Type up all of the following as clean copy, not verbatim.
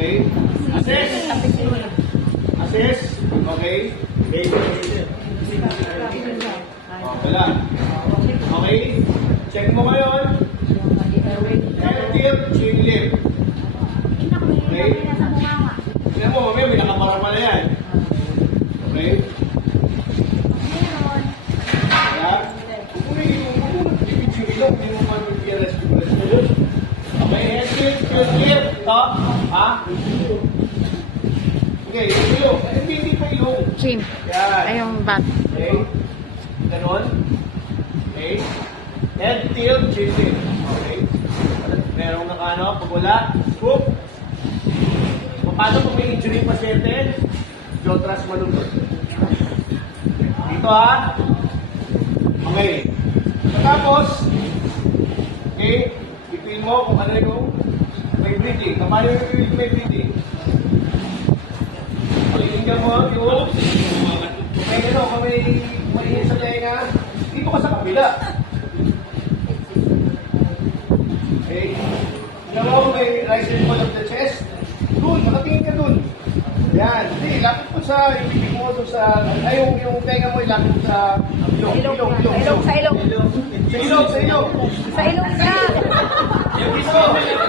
Okay. Assess. Assess. Okay. Wala. Okay. Check mo ngayon. Head tilt, chin lift. Okay. Tignan mo, mamaya may nakapara pala yan. Okay. Kaya, okay, head tilt, chin lift. Top. Ha? Okay, ilong. Hindi pa ilong. Chin. Yan. Ay, yung back. Okay. Ganon. Okay. Head tilt, chin lift. Okay. Merong nakano, pag wala, scoop. Paano kung may injury pasyente? Jotras malungkot. Dito ha. Okay. Tapos, okay, ipin mo kung ano yung may breathing. Paano yung may breathing? Pakinggan mo yung kung may malinis sa tenga, dito ka sa kabila. Okay. Tignan mo kung may rise and fall of the chest. Doon, makatingin ka doon. Yan. Hindi, lapit mo sa, ibigay mo doon sa, ay, yung tenga mo, ilapit sa ilong. Ilong sa ilong. Sa ilong, sa ilong. Sa ilong ka. Yung iso. Yung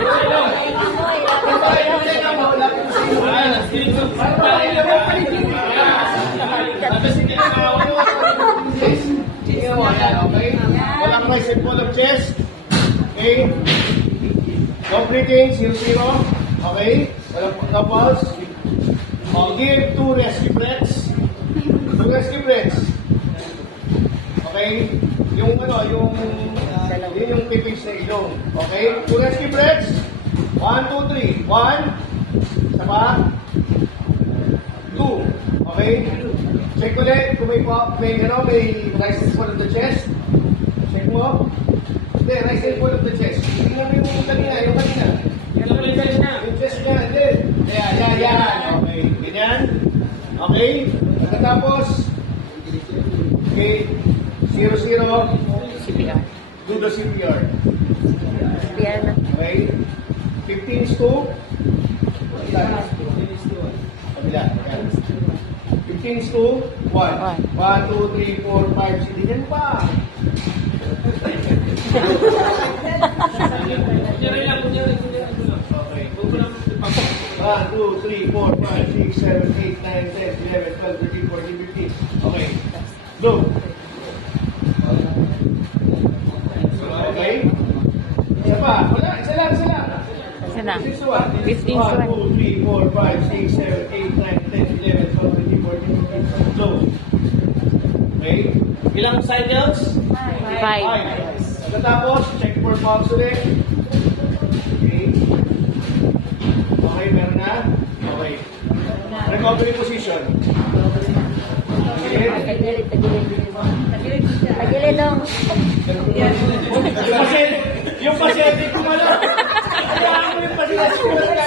tenga mo, lapit mo sa ilong. Sige mo, yan, okay? Walang rise and fall of chest. Okay? No breathing, 0-0. Okay? Walang pulse. Give 2 rescue breaths. 2 rescue breaths. Okay? Yung yung pipis na ilong. Okay? 2 rescue breaths. 1, 2, 3. 1. Isa pa. 2. Okay? Check ulit kung may rise and fall of the chest. Check mo. Hindi, rise and fall of the chest. Tingnan mo yung kanina. Yung chest niya, hindi. Yan. Okay. Ganyan. Okay. Pagkatapos, okay. 0-0. CPR. Do the CPR. CPR na. Okay. 15 to. Kabila. 15 to 1. 1, 2, 3, 4, 5, 6. Ganyan pa. Okay. 1, 2, 3, 4, 5, 6, 7, 8, 9, 10, 11, 12, 13, 14, 15. Okay. Go. Okay. Isa pa. Wala. Isa lang. Isa na. 15 to 1. 15 1, 2, 3, 4, 5, 6, 7, 8, 9, 10, 11, 12, 13, 14, 15. Go. Okay. Ilang cycles? 5. 5. Pagkatapos, check for pulse ulit. Okay. Okay, meron na? Okay. Recovery position. Okay. Tagilid dong. Yung pasyente ko wala. Kaya ako yung pasyente ko wala.